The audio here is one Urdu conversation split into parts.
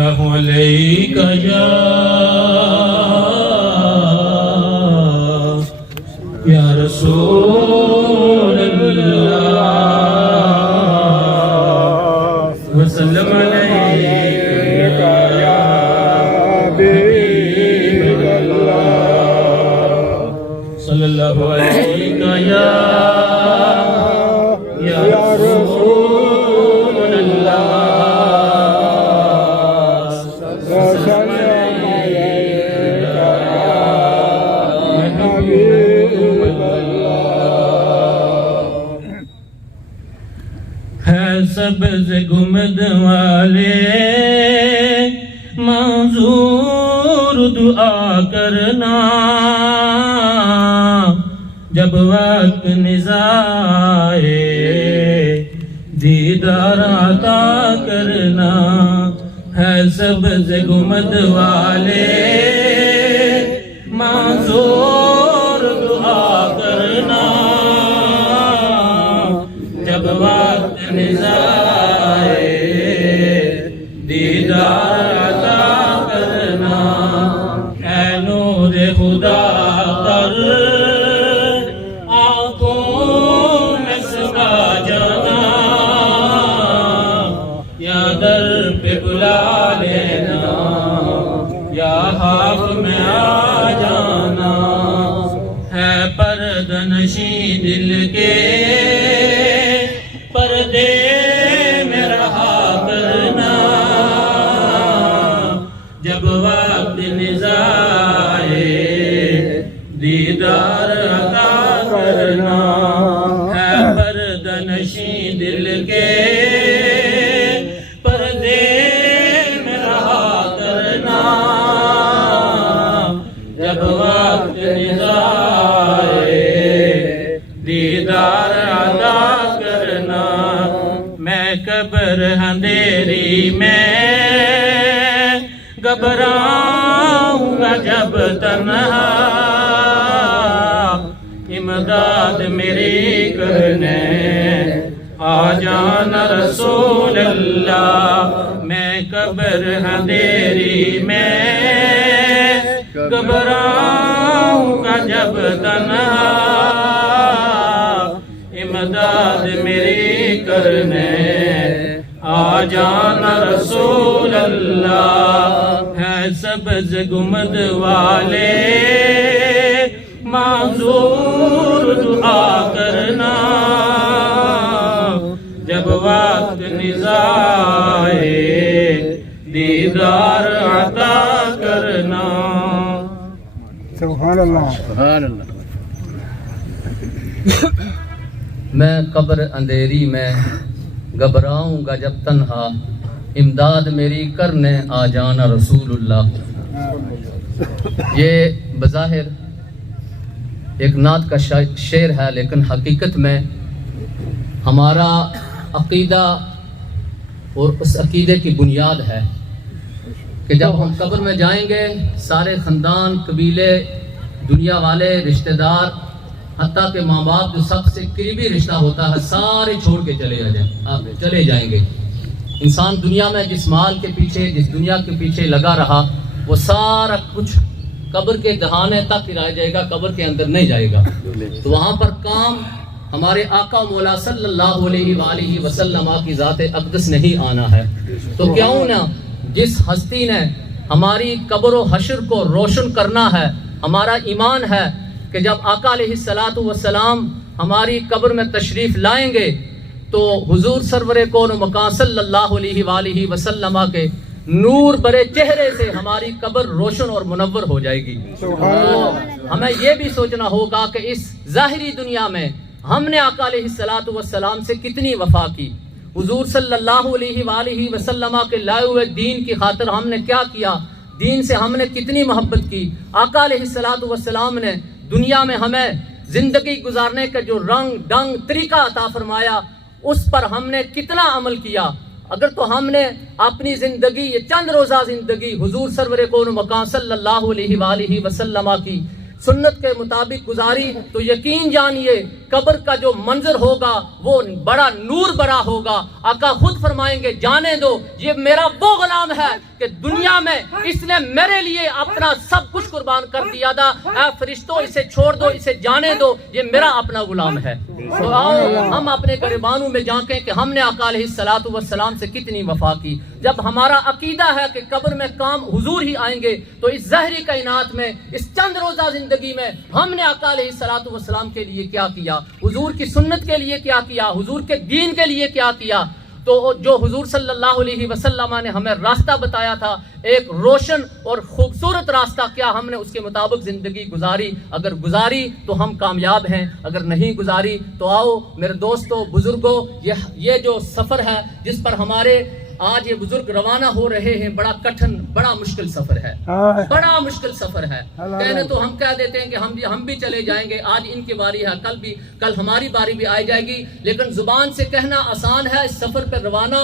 اللہ علیہ یا رسول اللہ وسلم علیک یا حبیب اللہ صلی اللہ علیہ یا رسول اللہ وسلم علیک یا حبیب اللہ ہے سبز گنبد والے منظور دعا کرنا جب وقت نزائے دیدار عطا کرنا ہے سبز گنبد والے منظور دعا کرنا جب وقت نزائے دیدار عطا کرنا اے نور خدا کر آنکھوں میں سما جانا یا در پہ بلا لینا یا ہاف میں آ جانا ہے پردہ نشیں دل کے پردے میں رہا کرنا جب وقت نزائے دیدار عطا کرنا ہے پردہ نشیں دل کے پردے میں رہا کرنا جب وقت نزائے دیدار عطا کرنا میں قبر اندھیری میں گھبراؤں گا جب تنہا امداد میری کرنے آ جانا رسول اللہ میں قبر اندھیری میں گھبراؤں گا جب تنہا امداد میری کرنے آ جانا رسول اللہ ہے سبز گنبد والے معذور دعا کرنا جب وقت نزائے دیدار عطا کرنا سبحان اللہ سبحان اللہ میں قبر اندھیری میں گھبراؤں گا جب تنہا امداد میری کرنے آ جانا رسول اللہ یہ بظاہر ایک نعت کا شعر ہے لیکن حقیقت میں ہمارا عقیدہ اور اس عقیدے کی بنیاد ہے کہ جب ہم قبر میں جائیں گے سارے خاندان قبیلے دنیا والے رشتہ دار حتیٰ کہ ماں باپ جو سب سے قریبی رشتہ ہوتا ہے سارے چھوڑ کے چلے جائیں گے انسان دنیا میں جس مال کے پیچھے جس دنیا کے پیچھے لگا رہا وہ سارا کچھ قبر کے دہانے تک ہی رہ جائے گا قبر کے اندر نہیں جائے گا تو وہاں پر کام ہمارے آقا مولا صلی اللہ علیہ وآلہ وسلم کی ذات اقدس نہیں آنا ہے تو کیوں نہ جس ہستی نے ہماری قبر و حشر کو روشن کرنا ہے ہمارا ایمان ہے کہ جب آقا علیہ السلام ہماری قبر میں تشریف لائیں گے تو حضور سرور کون و مکان صلی اللہ علیہ وآلہ وسلم کے نور برے چہرے سے ہماری قبر روشن اور منور ہو جائے گی تو ہمیں یہ بھی سوچنا ہوگا کہ اس ظاہری دنیا میں ہم نے آقا علیہ السلام سے کتنی وفا کی حضور صلی اللہ علیہ وآلہ وسلم کے لائے ہوئے دین کی خاطر ہم نے کیا کیا دین سے ہم نے کتنی محبت کی آقا علیہ السلام نے دنیا میں ہمیں زندگی گزارنے کا جو رنگ ڈنگ طریقہ عطا فرمایا اس پر ہم نے کتنا عمل کیا اگر تو ہم نے اپنی زندگی یہ چند روزہ زندگی حضور سرور کون مکان صلی اللہ علیہ وآلہ وسلم کی سنت کے مطابق گزاری تو یقین جانیے قبر کا جو منظر ہوگا وہ بڑا نور بڑا ہوگا آقا خود فرمائیں گے جانے دو یہ میرا وہ غلام ہے کہ دنیا میں اس نے میرے لیے اپنا سب کچھ قربان کر دیا تھا، اے فرشتوں اسے چھوڑ دو، اسے جانے دو، یہ میرا اپنا غلام ہے۔ تو آؤ ہم اپنے گریبانوں میں جھانکیں کہ ہم نے آقا علیہ الصلوۃ والسلام سے کتنی وفا کی۔ جب ہمارا عقیدہ ہے کہ قبر میں کام حضور ہی آئیں گے، تو اس ظاہری کائنات میں، اس چند روزہ زندگی میں ہم نے آقا علیہ الصلوۃ والسلام کے لیے کیا کیا، حضور کی سنت کے لیے کیا کیا، حضور کے دین کے لیے کیا کیا۔ تو جو حضور صلی اللہ علیہ وسلم نے ہمیں راستہ بتایا تھا، ایک روشن اور خوبصورت راستہ، کیا ہم نے اس کے مطابق زندگی گزاری؟ اگر گزاری تو ہم کامیاب ہیں، اگر نہیں گزاری تو آؤ میرے دوستو، بزرگوں، یہ جو سفر ہے جس پر ہمارے آج یہ بزرگ روانہ ہو رہے ہیں، بڑا کٹھن، بڑا مشکل سفر ہے، بڑا مشکل سفر ہے۔ کہنے تو ہم کہہ دیتے ہیں کہ ہم بھی چلے جائیں گے، آج ان کی باری ہے، کل ہماری باری بھی آئی جائے گی، لیکن زبان سے کہنا آسان ہے، اس سفر پر روانہ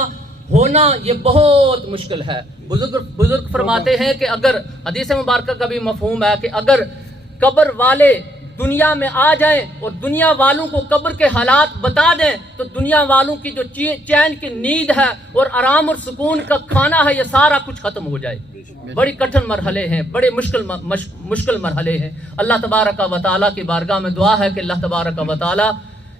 ہونا یہ بہت مشکل ہے۔ بزرگ فرماتے ہیں کہ اگر حدیث مبارکہ کا بھی مفہوم ہے کہ اگر قبر والے دنیا میں آ جائیں اور دنیا والوں کو قبر کے حالات بتا دیں، تو دنیا والوں کی جو چین کی نیند ہے اور آرام اور سکون کا کھانا ہے، یہ سارا کچھ ختم ہو جائے۔ بڑی کٹھن مرحلے ہیں، بڑے مشکل مرحلے ہیں۔ اللہ تبارک و تعالیٰ کی بارگاہ میں دعا ہے کہ اللہ تبارک و تعالیٰ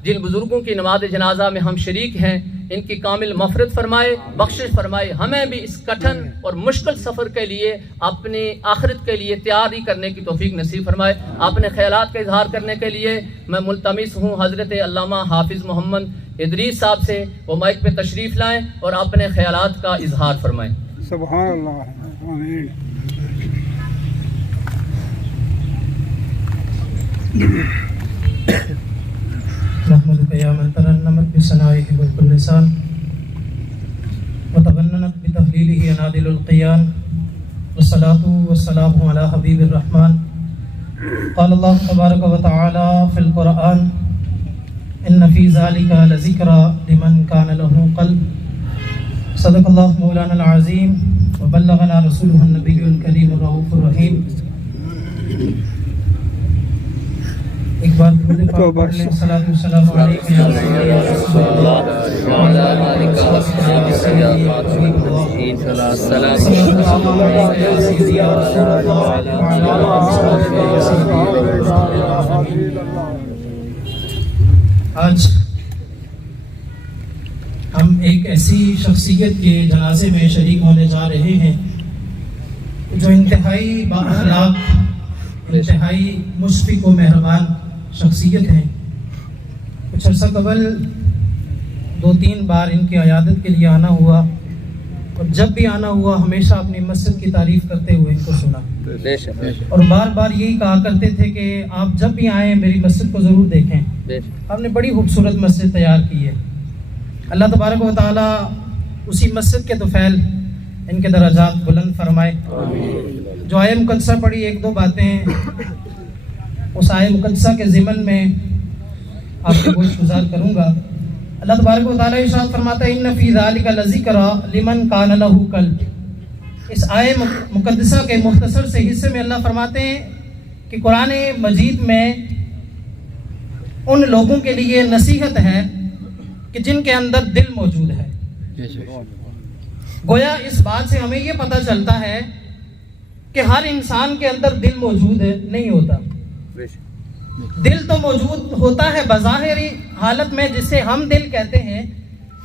جن بزرگوں کی نماز جنازہ میں ہم شریک ہیں، ان کی کامل مغفرت فرمائے، بخشش فرمائے، ہمیں بھی اس کٹھن اور مشکل سفر کے لیے، اپنی آخرت کے لیے تیاری کرنے کی توفیق نصیب فرمائے۔ اپنے خیالات کا اظہار کرنے کے لیے میں ملتمس ہوں حضرت علامہ حافظ محمد ادریس صاحب سے، وہ مائک پہ تشریف لائیں اور اپنے خیالات کا اظہار فرمائیں۔ سبحان اللہ، آمین۔ نحمدك يا من ترنمت بثنائه ملك اللسان وتغننت بتهليله انادل القيان، والصلاة والسلام على حبيب الرحمن۔ قال الله تبارك وتعالى في القرآن: إن في ذلك لذكرى لمن كان له قلب۔ صدق الله مولانا العظيم وبلغنا رسوله النبي الكريم الرؤوف الرحيم۔ ایک بار درود پاک پڑھ لیں، صلاۃ والسلام علیک یا رسول اللہ وعلی آلک وصحبہ وسلم۔ آج ہم ایک ایسی شخصیت کے جنازے میں شریک ہونے جا رہے ہیں جو انتہائی بااخلاق، انتہائی مشفق و مہربان شخصیت ہیں۔ کچھ عرصہ قبل 2-3 بار ان کی عیادت کے لیے آنا ہوا، اور جب بھی آنا ہوا ہمیشہ اپنی مسجد کی تعریف کرتے ہوئے ان کو سنا، اور بار بار یہی کہا کرتے تھے کہ آپ جب بھی آئیں میری مسجد کو ضرور دیکھیں۔ ہم نے بڑی خوبصورت مسجد تیار کی ہے، اللہ تبارک و تعالیٰ اسی مسجد کے طفیل ان کے درجات بلند فرمائے۔ جو آیہ مقدسہ پڑھی، 1-2 باتیں اس آیہ مقدسہ کے ضمن میں آپ کے گوش گزار کروں گا۔ اللہ تبارک و تعالیٰ ارشاد فرماتا ہے: ان فی ذلک لذکریٰ لمن کان لہ قلب۔ اس آیہ مقدسہ کے مختصر سے حصے میں اللہ فرماتے ہیں کہ قرآن مجید میں ان لوگوں کے لیے نصیحت ہے کہ جن کے اندر دل موجود ہے۔ گویا اس بات سے ہمیں یہ پتہ چلتا ہے کہ ہر انسان کے اندر دل موجود نہیں ہوتا۔ دل تو موجود ہوتا ہے بظاہری حالت میں، جسے ہم دل کہتے ہیں،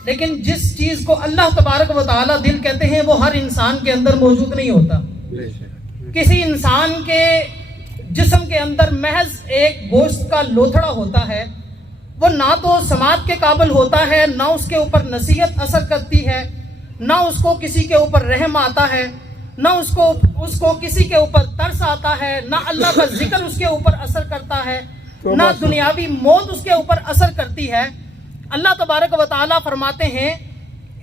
لیکن جس چیز کو اللہ تبارک و تعالیٰ دل کہتے ہیں وہ ہر انسان کے اندر موجود نہیں ہوتا۔ کسی انسان کے جسم کے اندر محض ایک گوشت کا لوتھڑا ہوتا ہے، وہ نہ تو سماعت کے قابل ہوتا ہے، نہ اس کے اوپر نصیحت اثر کرتی ہے، نہ اس کو کسی کے اوپر رحم آتا ہے، نہ اس کو کسی کے اوپر ترس آتا ہے، نہ اللہ کا ذکر اس کے اوپر اثر کرتا ہے، نہ دنیاوی موت اس کے اوپر اثر کرتی ہے۔ اللہ تبارک و تعالیٰ فرماتے ہیں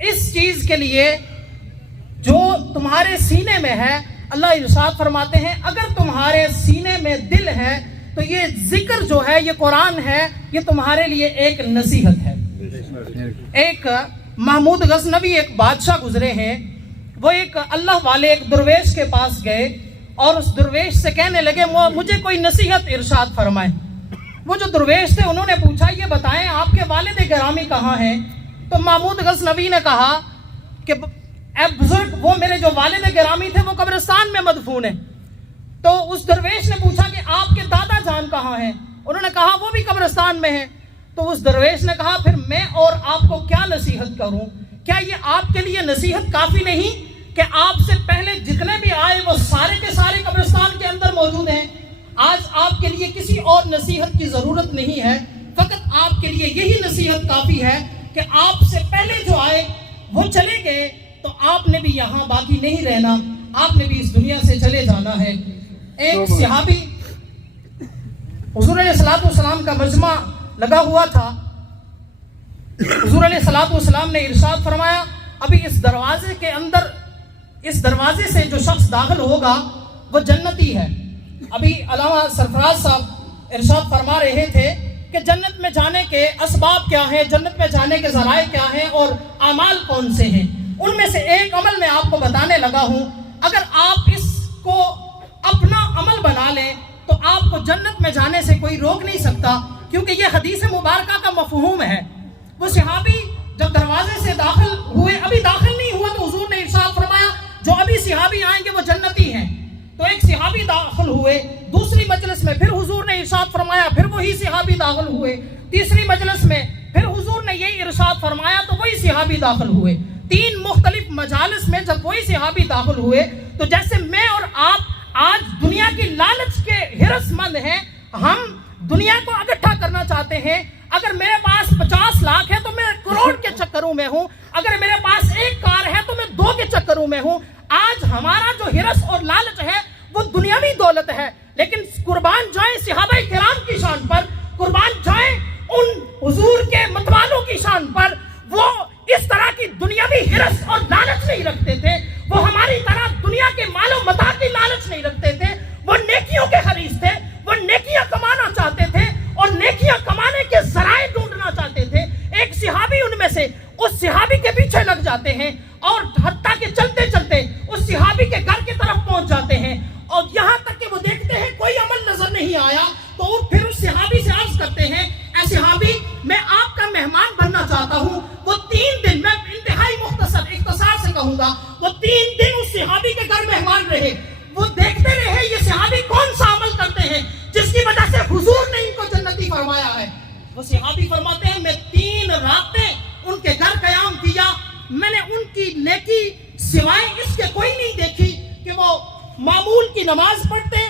اس چیز کے لیے جو تمہارے سینے میں ہے، اللہ ارشاد فرماتے ہیں اگر تمہارے سینے میں دل ہے تو یہ ذکر جو ہے، یہ قرآن ہے، یہ تمہارے لیے ایک نصیحت ہے۔ ایک محمود غزنوی ایک بادشاہ گزرے ہیں، وہ ایک اللہ والے ایک درویش کے پاس گئے اور اس درویش سے کہنے لگے مجھے کوئی نصیحت ارشاد فرمائیں۔ وہ جو درویش تھے انہوں نے پوچھا یہ بتائیں آپ کے والد گرامی کہاں ہیں؟ تو محمود غزنوی نے کہا کہ اے بزرگ وہ میرے جو والد گرامی تھے وہ قبرستان میں مدفون ہیں. تو اس درویش نے پوچھا کہ آپ کے دادا جان کہاں ہیں؟ انہوں نے کہا وہ بھی قبرستان میں ہیں. تو اس درویش نے کہا پھر میں اور آپ کو کیا نصیحت کروں؟ کیا یہ آپ کے لیے نصیحت کافی نہیں کہ آپ سے پہلے جتنے بھی آئے وہ سارے کے سارے قبرستان کے اندر موجود ہیں؟ آج آپ کے لیے کسی اور نصیحت کی ضرورت نہیں ہے، فقط آپ کے لیے یہی نصیحت کافی ہے کہ آپ سے پہلے جو آئے وہ چلے گئے تو آپ نے بھی یہاں باقی نہیں رہنا، آپ نے بھی اس دنیا سے چلے جانا ہے. ایک صحابی حضور علیہ الصلوۃ والسلام کا مجمع لگا ہوا تھا. حضور علیہ الصلوۃ والسلام نے ارشاد فرمایا ابھی اس دروازے کے اندر، اس دروازے سے جو شخص داخل ہوگا وہ جنتی ہے. ابھی علامہ سرفراز صاحب ارشاد فرما رہے تھے کہ جنت میں جانے کے اسباب کیا ہیں، جنت میں جانے کے ذرائع کیا ہیں اور اعمال کون سے ہیں. ان میں سے ایک عمل میں آپ کو بتانے لگا ہوں. اگر آپ اس کو اپنا عمل بنا لیں تو آپ کو جنت میں جانے سے کوئی روک نہیں سکتا، کیونکہ یہ حدیث مبارکہ کا مفہوم ہے. وہ صحابی جب دروازے سے داخل ہوئے، ابھی داخل نہیں ہوا تو حضور نے ارشاد فرمایا جو ابھی صحابی آئیں گے وہ جنتی ہیں. تو ایک صحابی داخل ہوئے. دوسری مجلس میں پھر حضور نے ارشاد فرمایا، پھر وہی صحابی داخل ہوئے. تیسری مجلس میں پھر حضور نے یہی ارشاد فرمایا تو وہی صحابی داخل ہوئے. 3 مختلف مجالس میں جب وہی صحابی داخل ہوئے تو جیسے میں اور آپ آج دنیا کی لالچ کے ہرس مند ہیں، ہم دنیا کو اکٹھا کرنا چاہتے ہیں. اگر میرے پاس 50 لاکھ ہے تو میں کروڑ کے چکروں میں ہوں، اگر میرے پاس ایک کار ہے تو میں 2 کے چکروں میں ہوں. آج ہمارا جو ہرس اور لالچ ہے وہ دنیاوی دولت ہے، لیکن قربان جائیں صحابہ کرام کی شان پر، قربان جائیں ان حضور کے متوالوں کی شان پر. وہ اس طرح کی دنیاوی ہرس اور لالچ نہیں رکھتے تھے، وہ ہماری طرح دنیا کے مال و متاع کی لالچ نہیں رکھتے تھے. وہ نیکیوں کے حریص تھے، وہ نیکیاں کمانا چاہتے تھے اور نیکیاں کمانے کے ذرائع ڈھونڈنا چاہتے تھے. ایک صحابی ان میں سے اس صحابی کے پیچھے لگ جاتے ہیں اور حتیٰ کہ چلتے چلتے اس صحابی کے گھر کی طرف پہنچ جاتے ہیں اور یہاں تک کہ وہ دیکھتے ہیں کوئی عمل نظر نہیں آیا تو وہ پھر اس صحابی سے عرض کرتے ہیں اے صحابی میں آپ کا مہمان بننا چاہتا ہوں. وہ 3 دن، میں انتہائی اختصار سے کہوں گا، وہ 3 دن اس صحابی کے گھر مہمان رہے. وہ دیکھتے رہے یہ صحابی کون سا عمل کرتے ہیں جس کی وجہ سے حضور نے ان کو جنتی فرمایا ہے. وہ صحابی فرماتے ہیں میں 3 راتیں ان کے گھر قیام کیا، میں نے ان کی نیکی سوائے اس کے کوئی نہیں دیکھی کہ وہ معمول کی نماز پڑھتے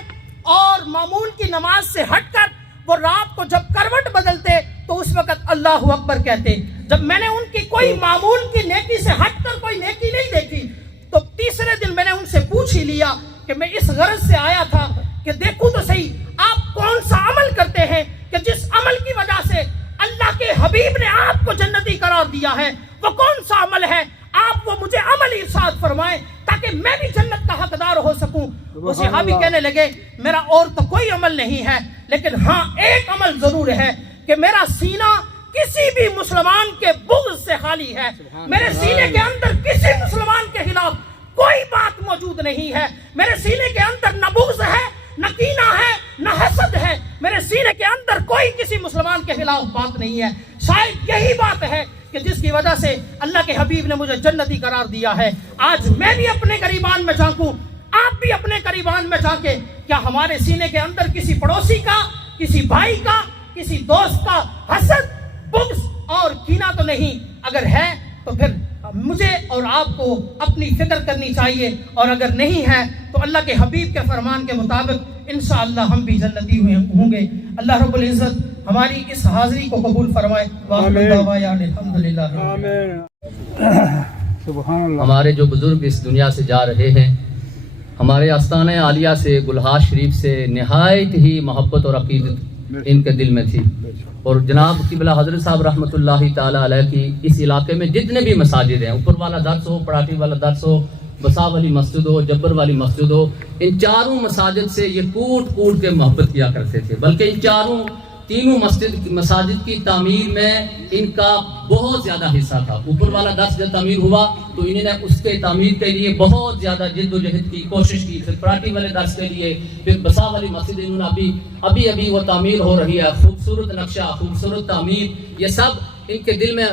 اور معمول کی نماز سے ہٹ کر وہ رات کو جب کروٹ بدلتے تو اس وقت اللہ اکبر کہتے. جب میں نے ان کی کوئی معمول کی نیکی سے ہٹ کر کوئی نیکی نہیں دیکھی تو تیسرے دن میں نے ان سے پوچھ ہی لیا کہ میں اس غرض سے آیا تھا کہ دیکھوں تو صحیح آپ کون سا عمل کرتے ہیں کہ جس عمل کی وجہ سے اللہ کے حبیب نے آپ کو جنتی قرار دیا ہے. وہ کون سا عمل ہے؟ آپ وہ مجھے عمل ارشاد فرمائیں تاکہ میں بھی جنت کا حقدار ہو سکوں. وہ صحابی کہنے لگے میرا اور تو کوئی عمل نہیں ہے، لیکن ہاں ایک عمل ضرور ہے کہ میرا سینہ کسی بھی مسلمان کے بغض سے خالی ہے. میرے سینے کے اندر کسی مسلمان کے خلاف کوئی بات موجود نہیں ہے. میرے سینے کے اندر نہ بغض ہے، نہ کینہ ہے، نہ حسد ہے. میرے سینے کے اندر کوئی کسی مسلمان کے خلاف بات نہیں ہے. شاید یہی بات ہے کہ جس کی وجہ سے اللہ کے حبیب نے مجھے جنتی قرار دیا ہے. آج میں بھی اپنے گریبان میں جھانکوں، آپ بھی اپنے گریبان میں جھانکیں. کیا ہمارے سینے کے اندر کسی پڑوسی کا، کسی بھائی کا، کسی دوست کا حسد، بغض اور کینہ تو نہیں؟ اگر ہے تو پھر مجھے اور آپ کو اپنی فکر کرنی چاہیے، اور اگر نہیں ہے تو اللہ کے حبیب کے فرمان کے مطابق انشاءاللہ ہم بھی جنتی ہوں گے. اللہ رب العزت ہماری اس حاضری کو قبول فرمائے. ہمارے جو بزرگ اس دنیا سے جا رہے ہیں، ہمارے آستانہ عالیہ سے، گلہاش شریف سے نہایت ہی محبت اور عقیدت ان کے دل میں تھی. اور جناب قبلہ حضرت صاحب رحمۃ اللہ تعالیٰ علیہ کی اس علاقے میں جتنے بھی مساجد ہیں، اوپر والا درس ہو، پڑاٹی والا درس ہو، بسا والی مسجد ہو، جبر والی مسجد ہو، ان چاروں مساجد سے یہ کوٹ کوٹ کے محبت کیا کرتے تھے. بلکہ ان تینوں مساجد کی تعمیر میں ان کا بہت زیادہ حصہ تھا. اوپر والا درس جب تعمیر ہوا تو انہوں نے اس کے تعمیر کے لیے بہت زیادہ جد و جہد کی، کوشش کی. پھر پراٹھی والے درس کے لیے، پھر بسا والی مسجد انہوں نے ابھی وہ تعمیر ہو رہی ہے. خوبصورت نقشہ، خوبصورت تعمیر، یہ سب ان کے دل میں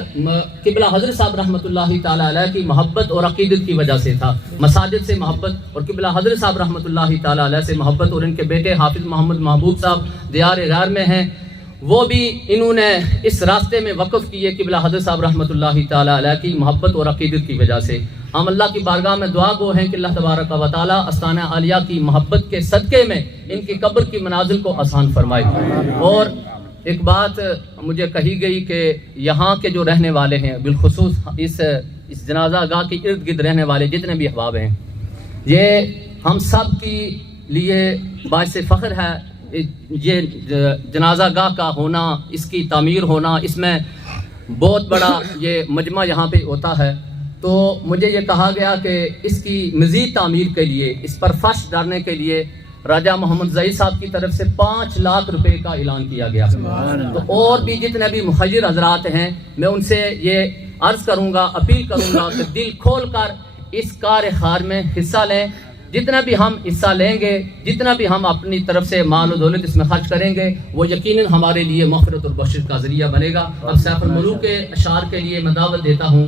قبلہ حضرت صاحب رحمۃ اللہ تعالیٰ علیہ کی محبت اور عقیدت کی وجہ سے تھا، مساجد سے محبت اور قبلہ حضرت صاحب رحمۃ اللہ تعالیٰ علیہ سے محبت، اور ان کے بیٹے حافظ محمد محبوب صاحب دیار غار میں ہیں، وہ بھی انہوں نے اس راستے میں وقف کیے قبلہ حضرت صاحب رحمۃ اللہ تعالیٰ علیہ کی محبت اور عقیدت کی وجہ سے۔ ہم اللہ کی بارگاہ میں دعا گو ہیں کہ اللہ تبارک و تعالیٰ آستانہ عالیہ کی محبت کے صدقے میں ان کی قبر کی منازل کو آسان فرمائے۔ اور ایک بات مجھے کہی گئی کہ یہاں کے جو رہنے والے ہیں، بالخصوص اس جنازہ گاہ کے ارد گرد رہنے والے جتنے بھی احباب ہیں، یہ ہم سب کے لیے باعث فخر ہے یہ جنازہ گاہ کا ہونا، اس کی تعمیر ہونا، اس میں بہت بڑا یہ مجمع یہاں پہ ہوتا ہے۔ تو مجھے یہ کہا گیا کہ اس کی مزید تعمیر کے لیے، اس پر فرش ڈالنے کے لیے راجہ محمد ظہیر صاحب کی طرف سے 5 لاکھ روپے کا اعلان کیا گیا۔ تو اور بھی جتنے بھی مخیر حضرات ہیں، میں ان سے یہ عرض کروں گا، اپیل کروں گا کہ دل کھول کر اس کار خیر میں حصہ لیں۔ جتنا بھی ہم حصہ لیں گے، جتنا بھی ہم اپنی طرف سے مال و دولت اس میں خرچ کریں گے، وہ یقیناً ہمارے لیے مغفرت اور بخشش کا ذریعہ بنے گا۔ اب سیف الملوک کے اشعار کے لیے میں دعوت دیتا ہوں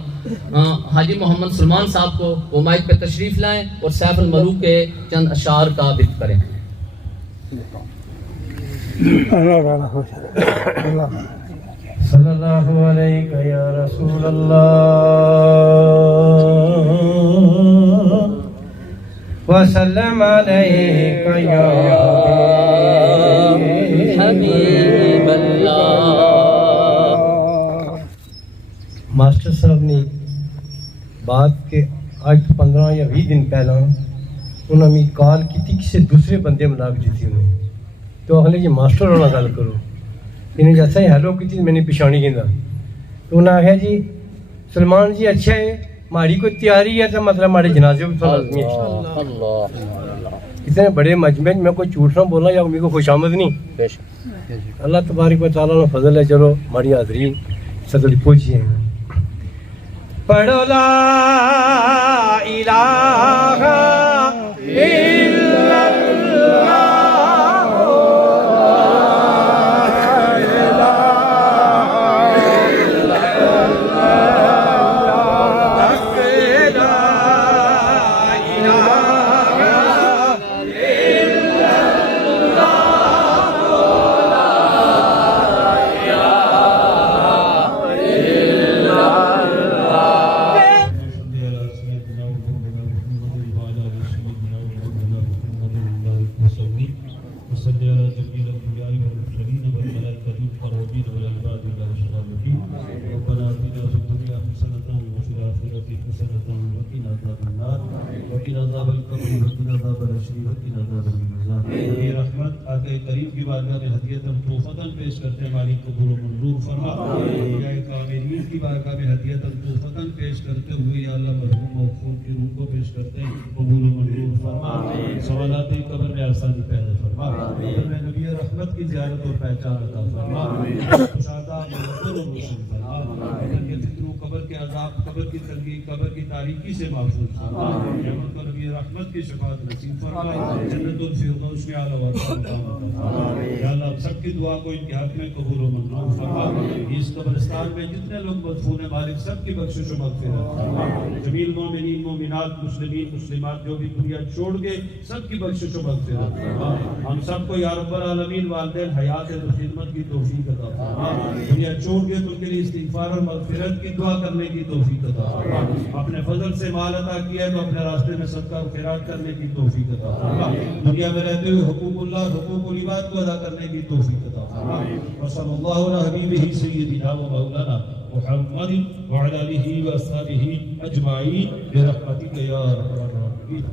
حاجی محمد سلمان صاحب کو، وہ مائک پہ تشریف لائیں اور سیف الملوک کے چند اشعار کا ذکر کریں۔ صلی اللہ علیہ یا رسول اللہ وسلم علیک یا حبیب اللہ۔ ماسٹر صاحب نے بات کے آج 15 یا 20 دن پہلا انہوں نے کال کی تھی کسی دوسرے بندے ملا بھی دی تھی انہیں، تو اگلے جی ماسٹر ہونا گل کرو، انہیں جیسا ہی ہیلو کی تھی میں نے پچھانی گیندا، تو انہیں آخیا جی سلمان جی اچھا ہے ہماری کوئی تیاری ہے تو مطلب ہمارے جنازے بھی تھوڑا لازمی ہے۔ اتنے بڑے مجمع میں کوئی جھوٹ نہ بولنا یا میرے کو خوش آمد نہیں، اللہ تبارک و تعالیٰ کا فضل ہے۔ چلو ہماری حاضری صدر پہنچی ہیں۔ پڑھو لا الہ الا کریم کی بارگاہ میں ہدیۃ توفتاً پیش کرتے ہیں، مالک قبول و منظور فرما۔ یا کاملین کی بارگاہ میں ہدیۃ توفتاً پیش کرتے ہوئے یا اللہ مرحوم مغفور کی روح کو پیش کرتے ہیں، قبول و منظور فرما۔ سوالات قبر میں آسانی پیدا فرما، قبر میں نبی رحمت کی زیارت اور پہچان عطا فرما، کشادہ منظر و روشن فرما، قبر کے فکروں، قبر کے عذاب، قبر کی تنگی، قبر کی تاریکی سے محفوظ فرما، رحمت و نبی رحمت کی شفاعت نصیب فرما، جنت الفردوس میں اعلیٰ یا اللہ سب کی دعا کو ان کے حق میں قبول و منظور فرما۔ اس قبرستان میں جتنے لوگ مدفون ہیں مالک سب کی بخشش و مغفرت فرما، جمیل مومنین مومنات مسلمین مسلمات جو بھی دنیا چھوڑ گئے سب کی بخشش و مغفرت فرما۔ ہم سب کو یا رب العالمین والدین حیات و خدمت کی توفیق عطا فرما، دنیا چھوڑ گئے تو ان کے لیے استغفار اور مغفرت کی دعا کرنے کی توفیق عطا فرما۔ اپنے فضل سے مال عطا کیا ہے تو اپنے راستے میں صدقہ و خیرات کرنے کی توفیق عطا فرما، دنیا میں رہتے ہوئے حقوق اللہ حقوق العباد کو ادا کرنے کی توفیق عطا فرما۔ وصلی اللہ علی حبیبہ سیدنا و مولانا محمد وعلی آلہ و اصحابہ اجمعین برحمتک یا ارحم الراحمین۔